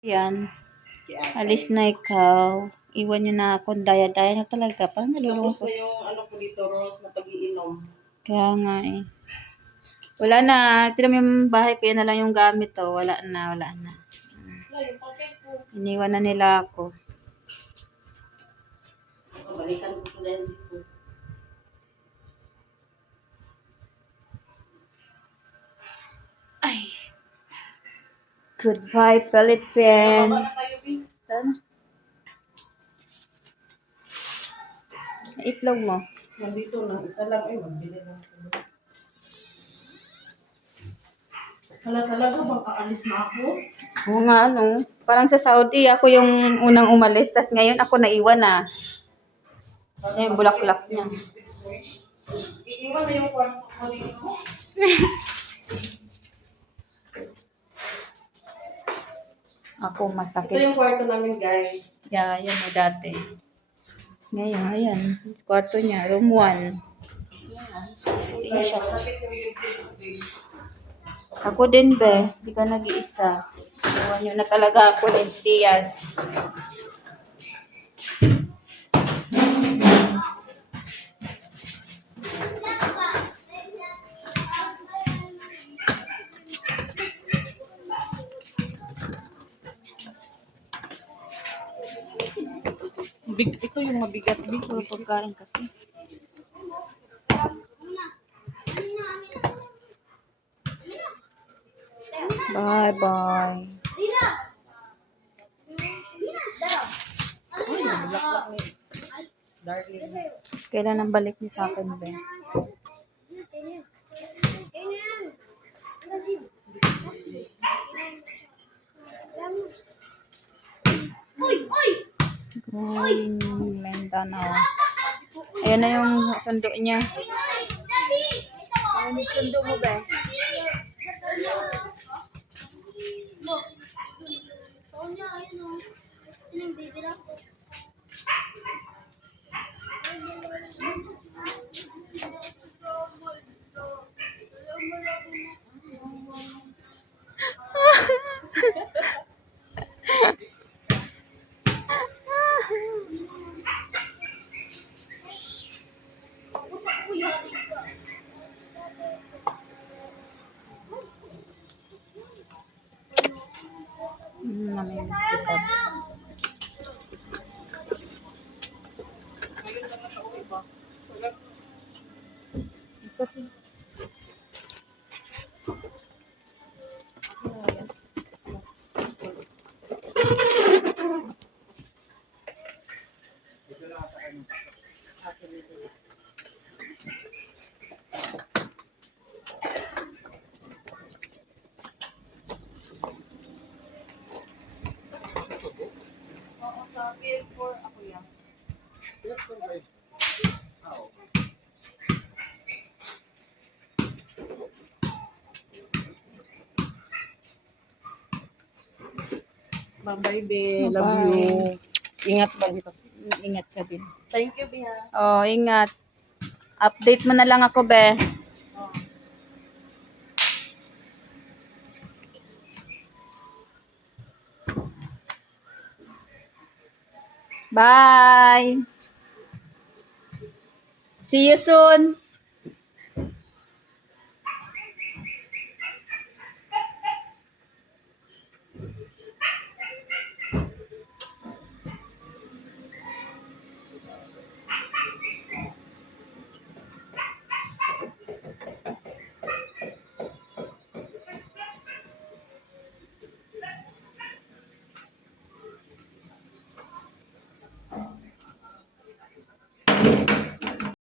Yan. Alis na ikaw. Iwan nyo na ako. Daya-daya na talaga. Parang Tapos nalulungkot. na yung ano ko dito, Rose, na pag-iinom. Kaya nga eh. Wala na. Tinan mo yung bahay ko. Yan na lang yung gamit to. Wala na. Wala na. Wala, yung papel ko. Iniwan na nila ako. Balikan ko po dahil dito. Ay. Goodbye, Philippines. Baba na tayo, Bin. Sana. Itlog mo. Nandito na. Isa lang. Ay, magbili lang. Hala, talaga bang aalis na ako? Oo nga, ano. Parang sa Saudi, ako yung unang umalis. Tas ngayon, ako naiwan na. Yung bulaklak niya. Iiwan na yung kwarto ko dito. Ako, Ito masakit. yung kwarto namin, guys. Yeah, yan o dati. Tapos ngayon, ayan. Kwarto niya, room 1. Ayan siya. Masakit yung dibdib ko, babe. Ako din, be. Hindi ka nag-iisa. Iwan nyo na talaga ako ni Diaz. Ito yung mabigat, babe. Puro pagkain kasi. Bye-bye. Ay, bulaklak ni Darling. Kailan ang balik niyo sa akin, be? Mindanao. Ayan na yung sundo niya. Ayan yung sundo mo, be. Namimiss kita. Ngayon lang nakauwi ba? Oo, sa PL4 ako yan. Bye-bye, be. Love Bye. you. Ingat ba dito? Ingat ka din. Thank you, Bea. Oh, ingat. Update mo na lang ako, be. Oh. Bye. See you soon.